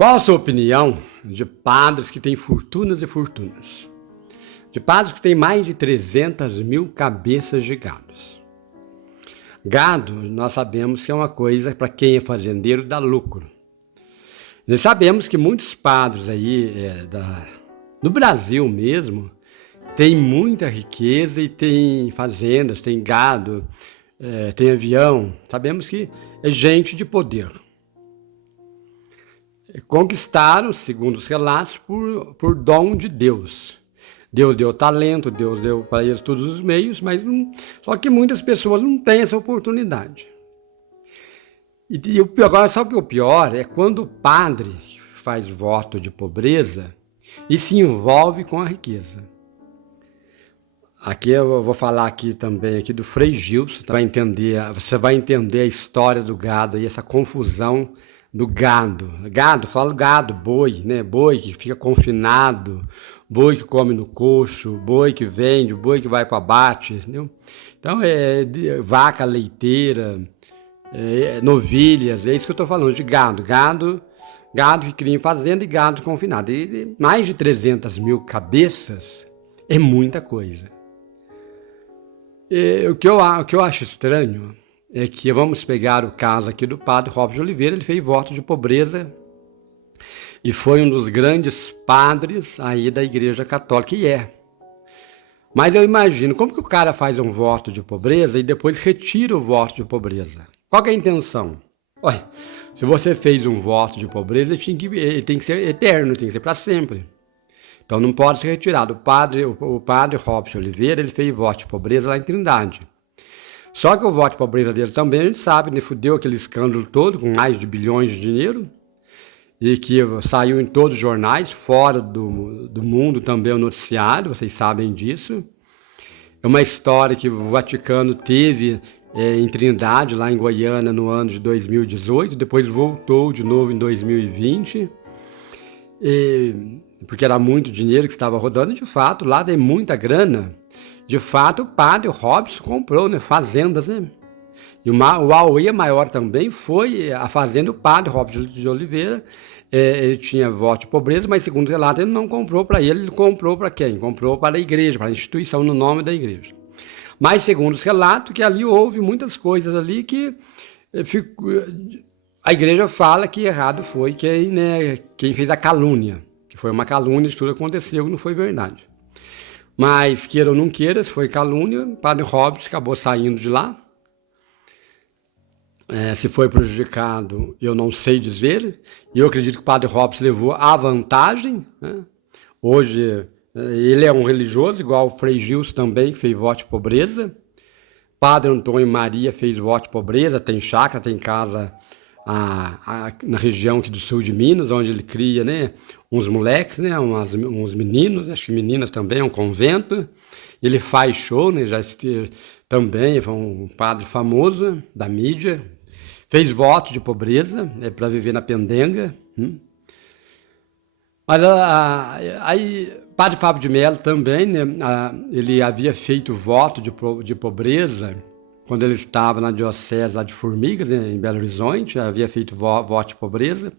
Qual a sua opinião de padres que têm fortunas e fortunas? De padres que têm mais de 300 mil cabeças de gados. Gado, nós sabemos que é uma coisa para quem é fazendeiro dá lucro. Nós sabemos que muitos padres aí do Brasil mesmo têm muita riqueza e têm fazendas, têm gado, tem avião. Sabemos que é gente de poder. Conquistaram, segundo os relatos, por dom de Deus. Deus deu talento, Deus deu para eles todos os meios, mas só que muitas pessoas não têm essa oportunidade. Agora, sabe o que é o pior? É quando o padre faz voto de pobreza e se envolve com a riqueza. Aqui eu vou falar aqui também aqui do Frei Gil, você vai entender a história do gado e essa confusão do gado. Gado, falo gado, boi, né? Boi que fica confinado, boi que come no coxo, boi que vende, boi que vai para abate, entendeu? Então, vaca leiteira, novilhas, é isso que eu estou falando, de gado. Gado que cria em fazenda e gado confinado. E mais de 300 mil cabeças é muita coisa. O que eu acho estranho é que vamos pegar o caso aqui do padre Robson de Oliveira. Ele fez voto de pobreza e foi um dos grandes padres aí da Igreja Católica, e é. Mas eu imagino, como que o cara faz um voto de pobreza e depois retira o voto de pobreza? Qual que é a intenção? Olha, se você fez um voto de pobreza, ele tem que ser eterno, tem que ser para sempre. Então não pode ser retirado. O padre Robson de Oliveira, ele fez voto de pobreza lá em Trindade. Só que o voto de pobreza dele também, a gente sabe, né, fudeu aquele escândalo todo, com mais de bilhões de dinheiro, e que saiu em todos os jornais, fora do mundo também o noticiário, vocês sabem disso. É uma história que o Vaticano teve em Trindade, lá em Goiânia, no ano de 2018, depois voltou de novo em 2020, porque era muito dinheiro que estava rodando, de fato, lá tem muita grana. De fato, o padre Robson comprou, né, fazendas, né? E o auê maior também foi a fazenda do padre Robson de Oliveira. Ele tinha voto de pobreza, mas segundo o relato, ele não comprou para ele comprou para quem? Comprou para a igreja, para a instituição no nome da igreja. Mas segundo os relatos, que ali houve muitas coisas ali que a igreja fala que errado foi quem fez a calúnia, que foi uma calúnia, isso tudo aconteceu e não foi verdade. Mas, queira ou não queira, se foi calúnia, o padre Robson acabou saindo de lá. Se foi prejudicado, eu não sei dizer. Eu acredito que o padre Robson levou a vantagem, né? Hoje, ele é um religioso, igual o Frei Gilson também, que fez voto de pobreza. Padre Antônio Maria fez voto de pobreza, tem chácara, tem casa na região aqui do sul de Minas, onde ele cria, né, uns moleques, né, uns meninos, acho que meninas também, um convento. Ele faz show, né, também foi um padre famoso da mídia. Fez voto de pobreza, para viver na pendenga. Mas aí, padre Fábio de Mello também, né, ele havia feito voto de pobreza quando ele estava na diocese lá de Formigas, né, em Belo Horizonte, havia feito voto de pobreza.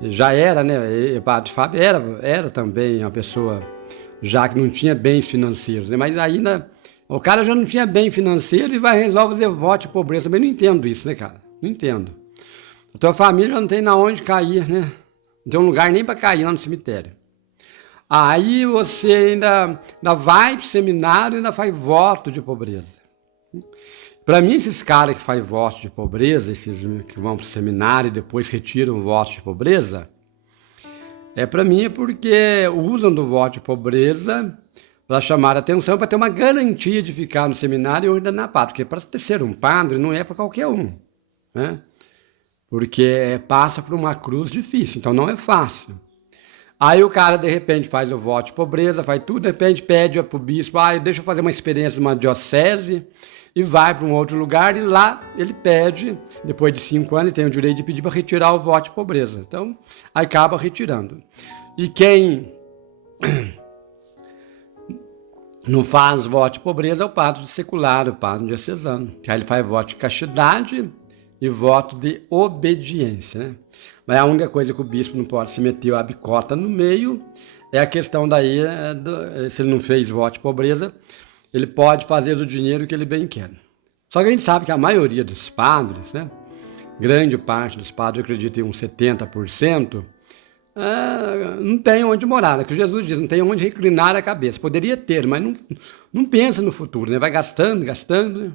Já era, né, o padre Fábio era também uma pessoa já que não tinha bens financeiros, né, mas ainda o cara já não tinha bem financeiro e resolve fazer voto de pobreza. Também não entendo isso, né, cara? Não entendo. A tua família já não tem na onde cair, né? Não tem um lugar nem para cair lá no cemitério. Aí você ainda vai para o seminário e ainda faz voto de pobreza. Para mim, esses caras que fazem voto de pobreza, esses que vão para o seminário e depois retiram o voto de pobreza, para mim é porque usam do voto de pobreza para chamar a atenção, para ter uma garantia de ficar no seminário e ordenar padre. Porque para ser um padre não é para qualquer um, né? Porque passa por uma cruz difícil, então não é fácil. Aí o cara, de repente, faz o voto de pobreza, faz tudo, de repente pede para o bispo, deixa eu fazer uma experiência numa diocese, e vai para um outro lugar, e lá ele pede, depois de 5 anos, ele tem o direito de pedir para retirar o voto de pobreza. Então, aí acaba retirando. E quem não faz voto de pobreza é o padre secular, o padre diocesano. Aí ele faz voto de castidade, e voto de obediência, né? Mas a única coisa que o bispo não pode se meter a bicota no meio é a questão daí, se ele não fez voto de pobreza, ele pode fazer do dinheiro o que ele bem quer. Só que a gente sabe que a maioria dos padres, né, grande parte dos padres, eu acredito em uns 70%, não tem onde morar, né? Que Jesus diz, não tem onde reclinar a cabeça. Poderia ter, mas não pensa no futuro, né? Vai gastando, né?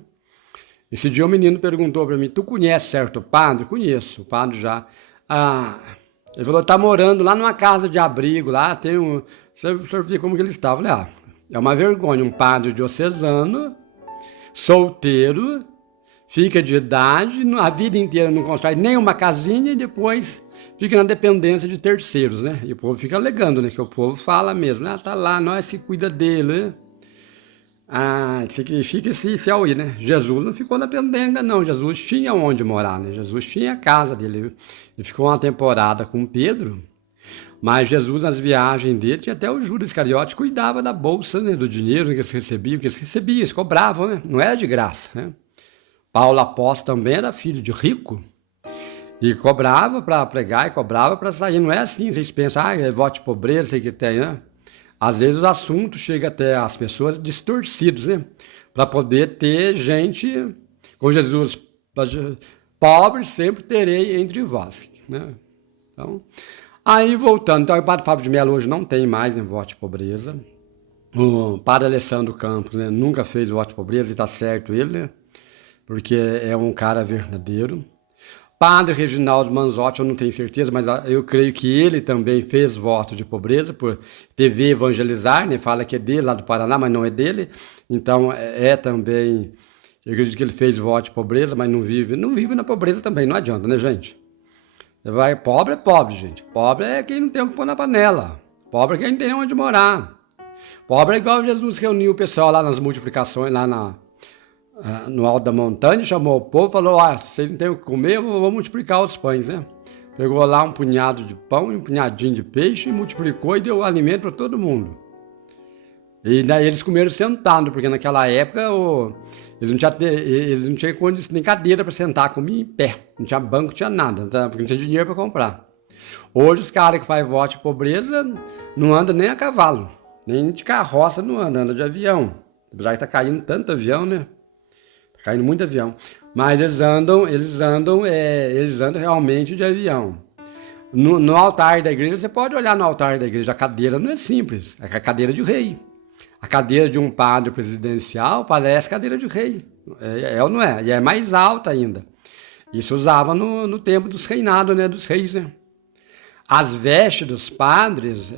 Esse dia um menino perguntou para mim, tu conhece certo padre? Conheço, o padre já. Ele falou, tá morando lá numa casa de abrigo, lá tem um... Você vê como que ele estava. Eu falei, é uma vergonha, um padre diocesano, solteiro, fica de idade, a vida inteira não constrói nem uma casinha e depois fica na dependência de terceiros, né? E o povo fica alegando, né? Que o povo fala mesmo, né? Tá lá, nós que cuida dele, né? Fica esse auí, né? Jesus não ficou na dependência, não. Jesus tinha onde morar, né? Jesus tinha a casa dele. Ele ficou uma temporada com Pedro, mas Jesus, nas viagens dele, tinha até o Judas Iscariote, cuidava da bolsa, né? Do dinheiro que eles recebiam, eles cobravam, né? Não era de graça, né? Paulo Apóstolo também era filho de rico e cobrava para pregar e cobrava para sair. Não é assim, vocês pensam, é voto de pobreza, sei que tem, né? Às vezes o assunto chega até as pessoas distorcidos, né? Para poder ter gente, com Jesus, pobre sempre terei entre vós, né? Então, aí voltando, então o padre Fábio de Mello hoje não tem mais, né, voto de pobreza. O padre Alessandro Campos, né, nunca fez voto de pobreza e está certo ele, né? Porque é um cara verdadeiro. Padre Reginaldo Manzotti, eu não tenho certeza, mas eu creio que ele também fez voto de pobreza por TV Evangelizar, né? Fala que é dele, lá do Paraná, mas não é dele. Então, também, eu acredito que ele fez voto de pobreza, mas não vive na pobreza também, não adianta, né, gente? Pobre é pobre, gente. Pobre é quem não tem o que pôr na panela. Pobre é quem não tem onde morar. Pobre é igual Jesus reuniu o pessoal lá nas multiplicações, lá no alto da montanha, chamou o povo, falou, vocês não têm o que comer, eu vou multiplicar os pães, né? Pegou lá um punhado de pão e um punhadinho de peixe, e multiplicou e deu alimento para todo mundo. E daí eles comeram sentado, porque naquela época eles não tinham nem cadeira para sentar, comiam em pé, não tinha banco, não tinha nada, porque não tinha dinheiro para comprar. Hoje os caras que fazem voto de pobreza não andam nem a cavalo, nem de carroça não anda de avião. Apesar que está caindo tanto avião, né? Caindo muito avião, mas eles andam realmente de avião. No altar da igreja, você pode olhar no altar da igreja, a cadeira não é simples, é a cadeira de rei. A cadeira de um padre presidencial parece cadeira de rei, ou não é? E é mais alta ainda. Isso usava no tempo dos reinados, né, dos reis, né? As vestes dos padres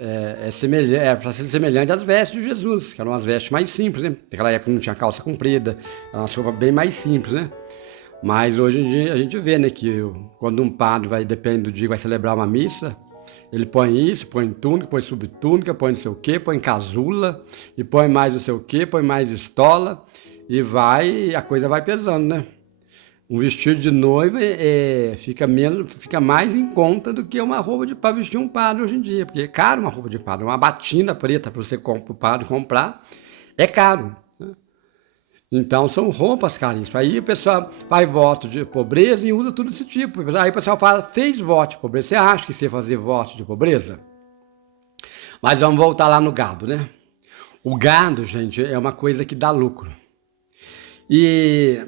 para ser semelhante às vestes de Jesus, que eram as vestes mais simples, né? Naquela época não tinha calça comprida, era uma roupa bem mais simples, né? Mas hoje em dia a gente vê, né, que quando um padre depende do dia que vai celebrar uma missa, ele põe isso, põe túnica, põe subtúnica, põe não sei o quê, põe casula, e põe mais não sei o quê, põe mais estola, e a coisa vai pesando, né? Um vestido de noiva fica mais em conta do que uma roupa para vestir um padre hoje em dia, porque é caro uma roupa de padre, uma batina preta para você o padre comprar, é caro, né? Então são roupas caríssimas. Aí o pessoal faz voto de pobreza e usa tudo desse tipo. Aí o pessoal fala, fez voto de pobreza. Você acha que você ia fazer voto de pobreza? Mas vamos voltar lá no gado, né? O gado, gente, é uma coisa que dá lucro. E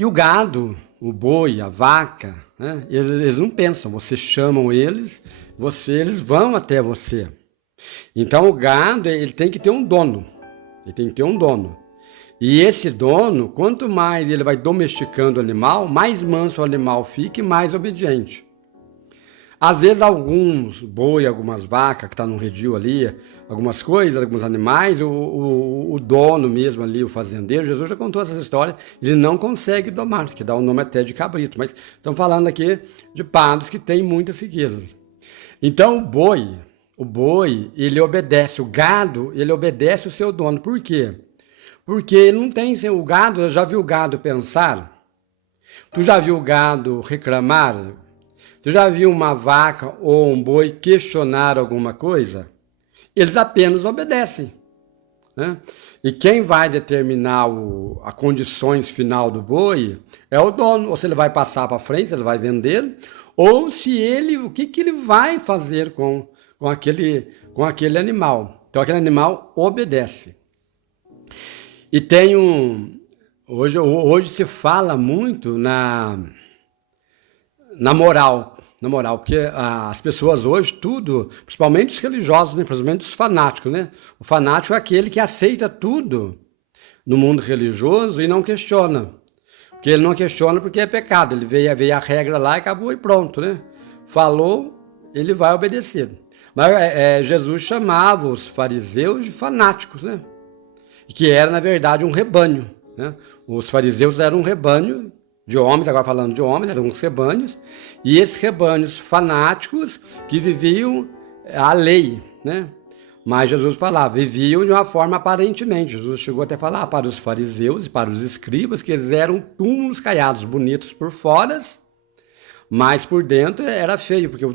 o gado, o boi, a vaca, né, eles não pensam, você chamam eles vão até você. Então o gado, ele tem que ter um dono, E esse dono, quanto mais ele vai domesticando o animal, mais manso o animal fica e mais obediente. Às vezes alguns boi, algumas vacas que estão no redil ali, algumas coisas, alguns animais, o dono mesmo ali, o fazendeiro, Jesus já contou essa história, ele não consegue domar, que dá o nome até de cabrito, mas estamos falando aqui de padres que têm muitas riquezas. Então o boi, ele obedece, o gado, ele obedece o seu dono. Por quê? Porque ele não tem, o gado, já viu o gado pensar? Tu já viu o gado reclamar? Tu já viu uma vaca ou um boi questionar alguma coisa? Eles apenas obedecem. né? E quem vai determinar a condições final do boi é o dono. Ou se ele vai passar para frente, se ele vai vender, ou se ele, o que ele vai fazer com aquele animal. Então aquele animal obedece. E tem hoje se fala muito na moral, porque as pessoas hoje, tudo, principalmente os religiosos, né, principalmente os fanáticos, né? O fanático é aquele que aceita tudo no mundo religioso e não questiona. Porque ele não questiona porque é pecado, ele veio a regra lá e acabou e pronto, né? Falou, ele vai obedecer. Mas Jesus chamava os fariseus de fanáticos, né? Que era, na verdade, um rebanho, né? Os fariseus eram um rebanho de homens, agora falando de homens, eram uns rebanhos, e esses rebanhos fanáticos que viviam a lei, né? Mas Jesus falava, viviam de uma forma aparentemente. Jesus chegou até a falar para os fariseus e para os escribas que eles eram túmulos caiados, bonitos por fora, mas por dentro era feio, porque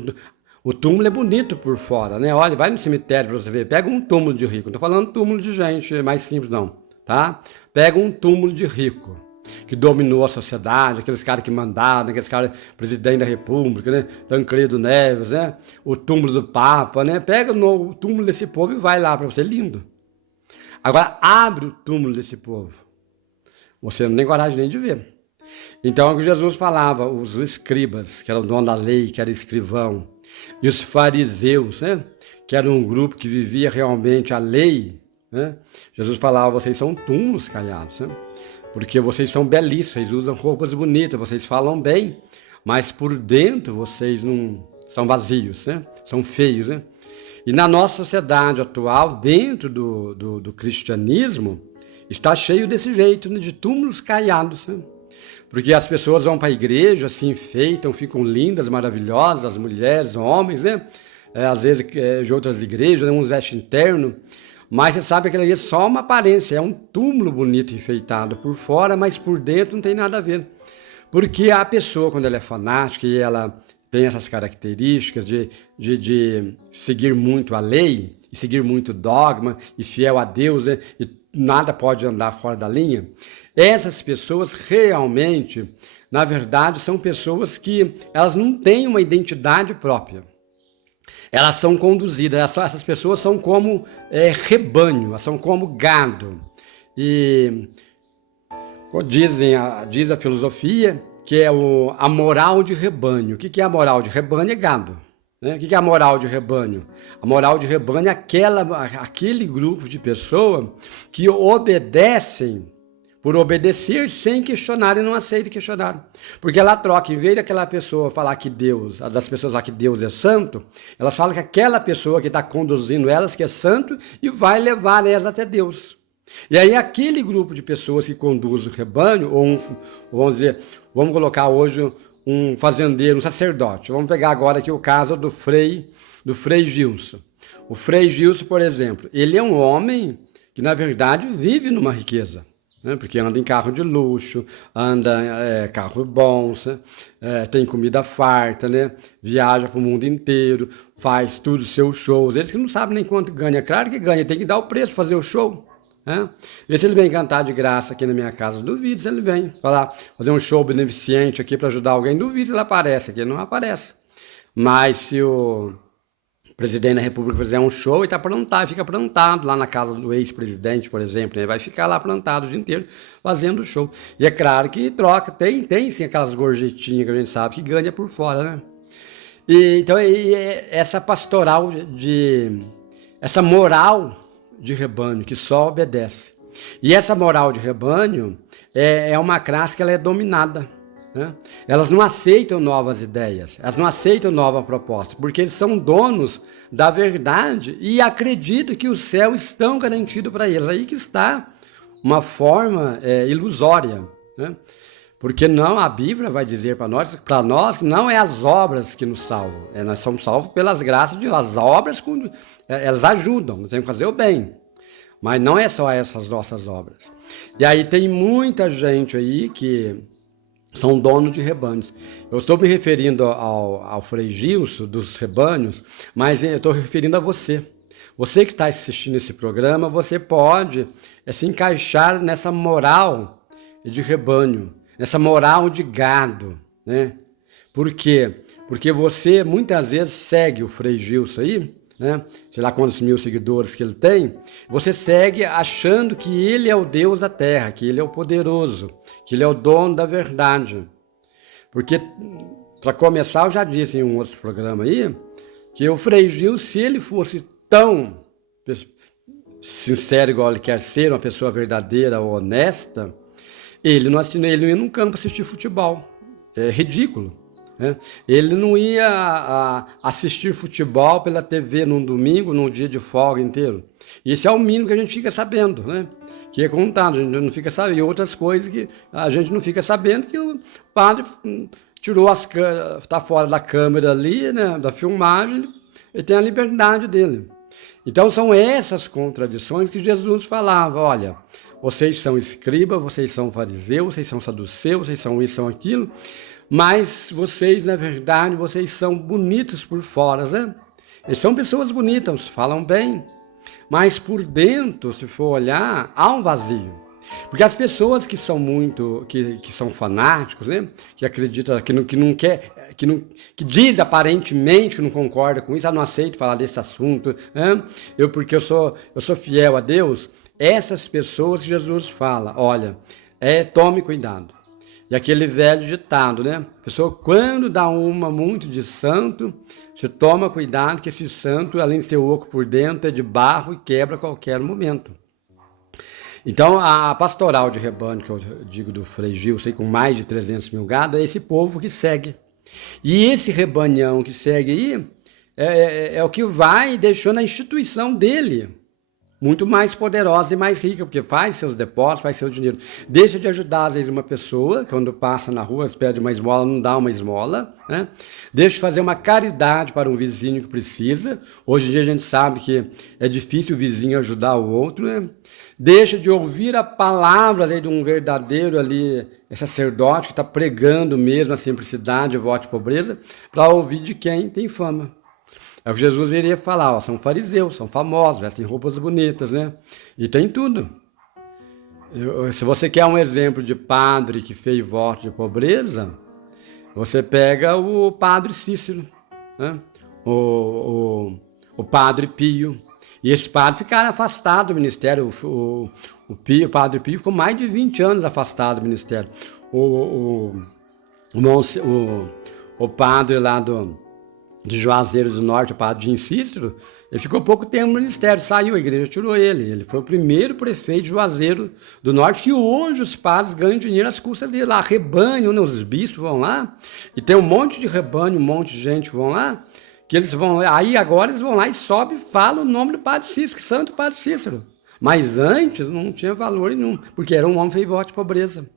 o túmulo é bonito por fora, né? Olha, vai no cemitério para você ver, pega um túmulo de rico, não estou falando túmulo de gente mais simples não, tá? Pega um túmulo de rico, que dominou a sociedade, aqueles caras que mandaram, aqueles caras, presidente da república, né? Tancredo Neves, né? O túmulo do Papa, né? Pega o túmulo desse povo e vai lá para você, lindo. Agora, abre o túmulo desse povo. Você não tem coragem nem de ver. Então, é o que Jesus falava, os escribas, que eram o dono da lei, que era escrivão, e os fariseus, né? Que era um grupo que vivia realmente a lei, né? Jesus falava, vocês são túmulos caiados, né? Porque vocês são belíssimos, vocês usam roupas bonitas, vocês falam bem, mas por dentro vocês não são vazios, né? São feios, né? E na nossa sociedade atual, dentro do cristianismo, está cheio desse jeito, né? De túmulos caiados, né? Porque as pessoas vão para a igreja, se enfeitam, ficam lindas, maravilhosas, as mulheres, homens, né? Às vezes de outras igrejas, né? Uns vestem terno, mas você sabe que aquilo ali é só uma aparência, é um túmulo bonito, enfeitado por fora, mas por dentro não tem nada a ver. Porque a pessoa, quando ela é fanática e ela tem essas características de seguir muito a lei, e seguir muito dogma, e fiel a Deus, né? E nada pode andar fora da linha, essas pessoas realmente, na verdade, são pessoas que elas não têm uma identidade própria. Elas são conduzidas, essas pessoas são como rebanho, elas são como gado. E diz a filosofia que é a moral de rebanho. O que é a moral de rebanho? É gado. Né? O que é a moral de rebanho? A moral de rebanho é aquele grupo de pessoas que obedecem por obedecer sem questionar e não aceitam questionar. Porque ela troca, em vez daquela pessoa falar que Deus, das pessoas falar que Deus é santo, elas falam que aquela pessoa que está conduzindo elas que é santo e vai levar elas até Deus. E aí aquele grupo de pessoas que conduz o rebanho, vamos colocar hoje um fazendeiro, um sacerdote. Vamos pegar agora aqui o caso do Frei Gilson. O Frei Gilson, por exemplo, ele é um homem que na verdade vive numa riqueza. Né? Porque anda em carro de luxo, anda carro bons, né? Tem comida farta, né? Viaja para o mundo inteiro, faz tudo, seus shows. Eles que não sabem nem quanto ganha. Claro que ganha, tem que dar o preço para fazer o show. Né? Vê se ele vem cantar de graça aqui na minha casa. Duvido se ele vem fazer um show beneficente aqui para ajudar alguém. Duvido se ele aparece aqui. Ele não aparece. Mas se o presidente da República fizer um show e fica plantado lá na casa do ex-presidente, por exemplo, né? Vai ficar lá plantado o dia inteiro fazendo show. E é claro que troca, tem sim aquelas gorjetinhas que a gente sabe que ganha por fora, né? Então, essa pastoral essa moral de rebanho que só obedece. E essa moral de rebanho é uma classe que ela é dominada. Né? Elas não aceitam novas ideias, elas não aceitam nova proposta, porque eles são donos da verdade e acreditam que o céu estão garantido para eles. Aí que está uma forma ilusória, né? Porque não, a Bíblia vai dizer para nós que não é as obras que nos salvam, nós somos salvos pelas graças de Deus. As obras, elas ajudam, nós temos que fazer o bem, mas não é só essas nossas obras. E aí tem muita gente aí que são donos de rebanhos. Eu estou me referindo ao Frei Gilson, dos rebanhos, mas eu estou referindo a você. Você que está assistindo esse programa, você pode se encaixar nessa moral de rebanho, nessa moral de gado, né? Por quê? Porque você muitas vezes segue o Frei Gilson aí, né? Sei lá quantos mil seguidores que ele tem, você segue achando que ele é o Deus da terra, que ele é o poderoso, que ele é o dono da verdade. Porque, para começar, eu já disse em um outro programa aí, que o Frei Gilson, se ele fosse tão sincero igual ele quer ser, uma pessoa verdadeira, honesta, ele não ia num campo assistir futebol. É ridículo. Né? Ele não ia assistir futebol pela TV num domingo, num dia de folga inteiro. Isso é o mínimo que a gente fica sabendo, né? Que é contado, a gente não fica sabendo. E outras coisas que a gente não fica sabendo, que o padre tirou está fora da câmera ali, né, da filmagem, ele tem a liberdade dele. Então são essas contradições que Jesus falava, olha, vocês são escribas, vocês são fariseus, vocês são saduceus, vocês são isso, são aquilo, mas vocês, na verdade, vocês são bonitos por fora, né? Eles são pessoas bonitas, falam bem, mas por dentro, se for olhar, há um vazio. Porque as pessoas que são que são fanáticos, né? Que acreditam, que não quer, que diz aparentemente que não concorda com isso, não aceito falar desse assunto, né? Porque eu sou fiel a Deus, essas pessoas que Jesus fala, olha, tome cuidado. E aquele velho ditado, né? A pessoa, quando dá uma muito de santo, você toma cuidado que esse santo, além de ser oco por dentro, é de barro e quebra a qualquer momento. Então, a pastoral de rebanho, que eu digo do Frei Gilson, com mais de 300 mil gado, é esse povo que segue. E esse rebanhão que segue aí é o que vai deixando a instituição dele muito mais poderosa e mais rica, porque faz seus depósitos, faz seu dinheiro. Deixa de ajudar, às vezes, uma pessoa, quando passa na rua, pede uma esmola, não dá uma esmola, né? Deixa de fazer uma caridade para um vizinho que precisa. Hoje em dia a gente sabe que é difícil o vizinho ajudar o outro, né? Deixa de ouvir a palavra ali, de um verdadeiro ali, sacerdote que está pregando mesmo a simplicidade, o voto de pobreza, para ouvir de quem tem fama. É o que Jesus iria falar, ó, são fariseus, são famosos, vestem roupas bonitas, né? E tem tudo. Se você quer um exemplo de padre que fez voto de pobreza, você pega o padre Cícero, né? O padre Pio. E esse padre ficaram afastados do ministério. O padre Pio ficou mais de 20 anos afastado do ministério. O padre lá de Juazeiro do Norte, o padre Jim Cícero, ele ficou pouco tempo no ministério, saiu, a igreja tirou ele. Ele foi o primeiro prefeito de Juazeiro do Norte, que hoje os padres ganham dinheiro às custas dele. Lá, rebanho, né, os bispos vão lá, e tem um monte de rebanho, um monte de gente que vão lá, que eles vão, aí agora eles vão lá e sobem e falam o nome do padre Cícero, Santo Padre Cícero. Mas antes não tinha valor nenhum, porque era um homem que fez voto de pobreza.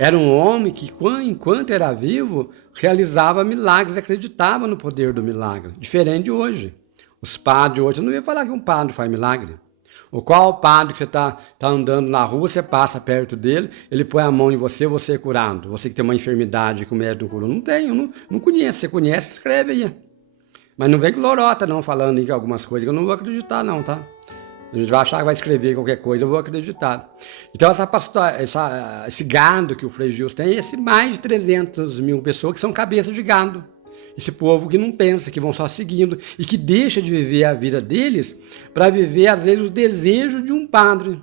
Era um homem que, enquanto era vivo, realizava milagres, acreditava no poder do milagre. Diferente de hoje. Os padres hoje, eu não ia falar que um padre faz milagre. Ou qual padre que você está andando na rua, você passa perto dele, ele põe a mão em você, você é curado. Você que tem uma enfermidade que o médico não curou. Não tem, eu não conheço. Você conhece, escreve aí. Mas não vem com lorota não, falando em algumas coisas que eu não vou acreditar não, tá? A gente vai achar que vai escrever qualquer coisa, eu vou acreditar. Então, esse gado que o Frei Gilson tem, esse mais de 300 mil pessoas que são cabeça de gado. Esse povo que não pensa, que vão só seguindo e que deixa de viver a vida deles para viver, às vezes, o desejo de um padre,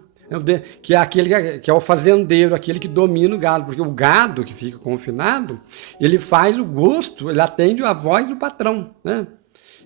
que é aquele que é o fazendeiro, aquele que domina o gado. Porque o gado que fica confinado, ele faz o gosto, ele atende a voz do patrão, né?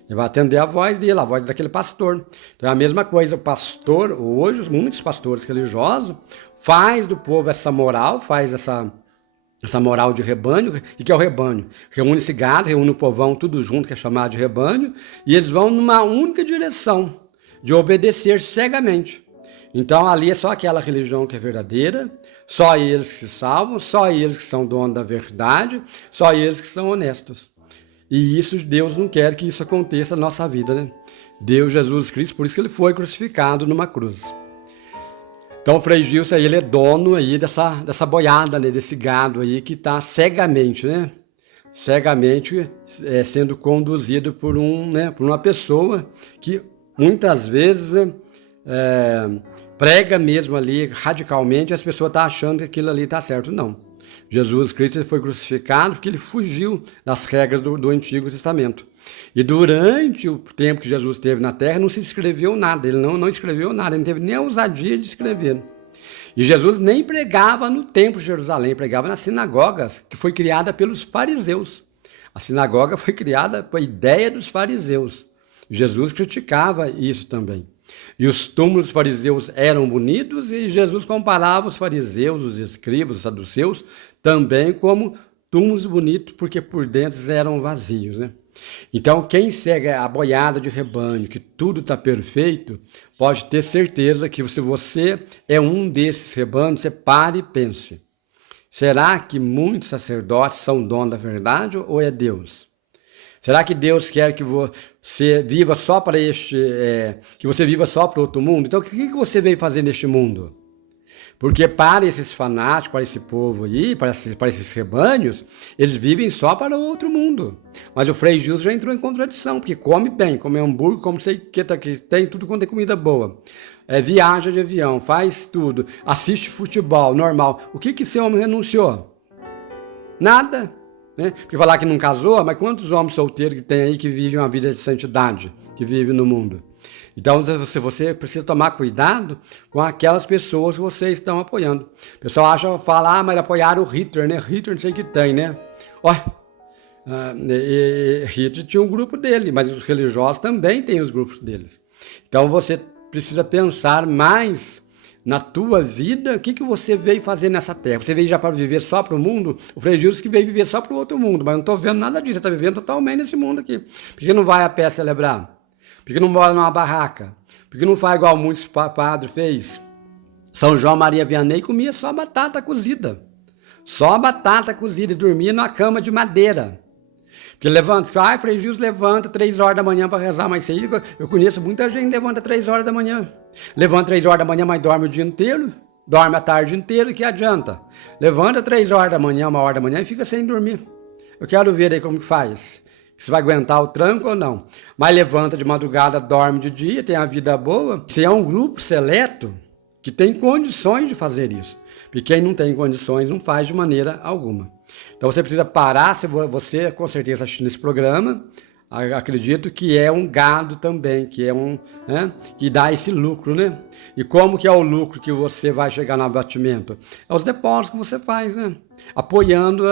Ele vai atender a voz dele, a voz daquele pastor. Então é a mesma coisa, o pastor, hoje muitos pastores religiosos faz do povo essa moral, faz essa moral de rebanho. E que é o rebanho? Reúne esse gado, reúne o povão tudo junto, que é chamado de rebanho, e eles vão numa única direção, de obedecer cegamente. Então ali é só aquela religião que é verdadeira, só eles que se salvam, só eles que são donos da verdade, só eles que são honestos. E isso, Deus não quer que isso aconteça na nossa vida, né? Deus, Jesus Cristo, por isso que ele foi crucificado numa cruz. Então o Frei Gilson, ele é dono aí dessa boiada, né? Desse gado aí que está cegamente, né? Cegamente sendo conduzido por uma pessoa que muitas vezes prega mesmo ali radicalmente, e as pessoas estão achando que aquilo ali está certo. Não. Jesus Cristo ele foi crucificado porque ele fugiu das regras do Antigo Testamento. E durante o tempo que Jesus esteve na terra, não se escreveu nada, ele não escreveu nada, ele não teve nem a ousadia de escrever. E Jesus nem pregava no templo de Jerusalém, pregava nas sinagogas, que foi criada pelos fariseus. A sinagoga foi criada por ideia dos fariseus. Jesus criticava isso também. E os túmulos dos fariseus eram bonitos e Jesus comparava os fariseus, os escribas, os saduceus, também como túmulos bonitos, porque por dentro eram vazios, né? Então, quem segue a boiada de rebanho, que tudo está perfeito, pode ter certeza que se você é um desses rebanhos, você pare e pense. Será que muitos sacerdotes são donos da verdade ou é Deus? Será que Deus quer que você viva só para que você viva só para outro mundo? Então, o que você veio fazer neste mundo? Porque para esses fanáticos, para esse povo aí, para esses rebanhos, eles vivem só para o outro mundo. Mas o Frei Gilson já entrou em contradição, porque come bem, come hambúrguer, come sei que tem tudo quanto é comida boa. Viaja de avião, faz tudo, assiste futebol, normal. O que esse homem renunciou? Nada. Né? Porque falar que não casou, mas quantos homens solteiros que tem aí que vivem uma vida de santidade, que vivem no mundo? Então, você precisa tomar cuidado com aquelas pessoas que vocês estão apoiando. O pessoal fala, mas apoiaram o Hitler, né? Hitler não sei o que tem, né? Olha, Hitler tinha um grupo dele, mas os religiosos também têm os grupos deles. Então, você precisa pensar mais na tua vida, o que você veio fazer nessa terra. Você veio já para viver só para o mundo? O Frei Gilson que veio viver só para o outro mundo, mas não estou vendo nada disso, você está vivendo totalmente nesse mundo aqui. Por que não vai a pé celebrar? Por que não mora numa barraca? Por que não faz igual muitos padres fez? São João Maria Vianney comia só batata cozida. Só batata cozida e dormia numa cama de madeira. Porque levanta, Frei Gilson levanta 3 horas da manhã para rezar, mas isso aí, eu conheço muita gente que levanta 3 horas da manhã. Levanta 3 horas da manhã, mas dorme o dia inteiro, dorme a tarde inteira, que adianta? Levanta 3 horas da manhã, 1 hora da manhã e fica sem dormir. Eu quero ver aí como que faz. Se vai aguentar o tranco ou não. Mas levanta de madrugada, dorme de dia, tem a vida boa. Se é um grupo seleto que tem condições de fazer isso. Porque quem não tem condições não faz de maneira alguma. Então você precisa parar, se você com certeza assistindo esse programa, acredito que é um gado também, que é que dá esse lucro, né? E como que é o lucro que você vai chegar no abatimento? É os depósitos que você faz, né? Apoiando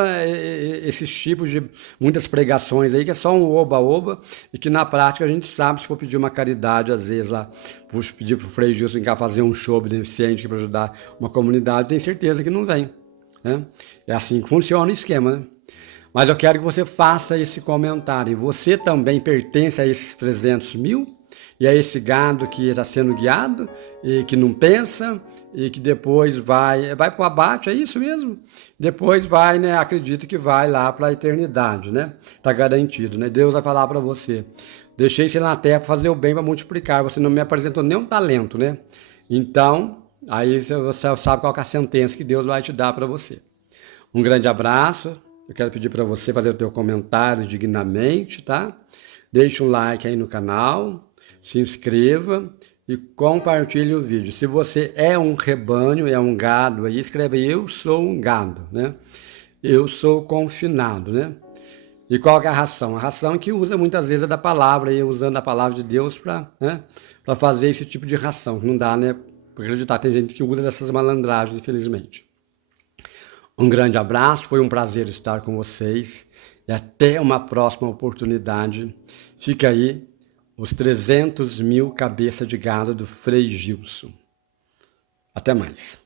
esses tipos de muitas pregações aí, que é só um oba-oba, e que na prática a gente sabe, se for pedir uma caridade, às vezes lá, pedir para o Frei Gilson fazer um show beneficente para ajudar uma comunidade, tem certeza que não vem. Né? É assim que funciona o esquema, né? Mas eu quero que você faça esse comentário. Você também pertence a esses 300 mil? E a esse gado que está sendo guiado e que não pensa e que depois vai para o abate, é isso mesmo? Depois vai, né? Acredita que vai lá para a eternidade, né? Está garantido, né? Deus vai falar para você. Deixei você na terra para fazer o bem, para multiplicar. Você não me apresentou nenhum talento, né? Então, aí você sabe qual que é a sentença que Deus vai te dar para você. Um grande abraço. Eu quero pedir para você fazer o teu comentário dignamente, tá? Deixe um like aí no canal, se inscreva e compartilhe o vídeo. Se você é um rebanho, é um gado, aí escreve aí, eu sou um gado, né? Eu sou confinado, né? E qual que é a ração? A ração que usa muitas vezes é da palavra, aí, usando a palavra de Deus para fazer esse tipo de ração. Não dá, né? Para acreditar, tem gente que usa dessas malandragens, infelizmente. Um grande abraço, foi um prazer estar com vocês e até uma próxima oportunidade. Fica aí os 300 mil cabeças de gado do Frei Gilson. Até mais.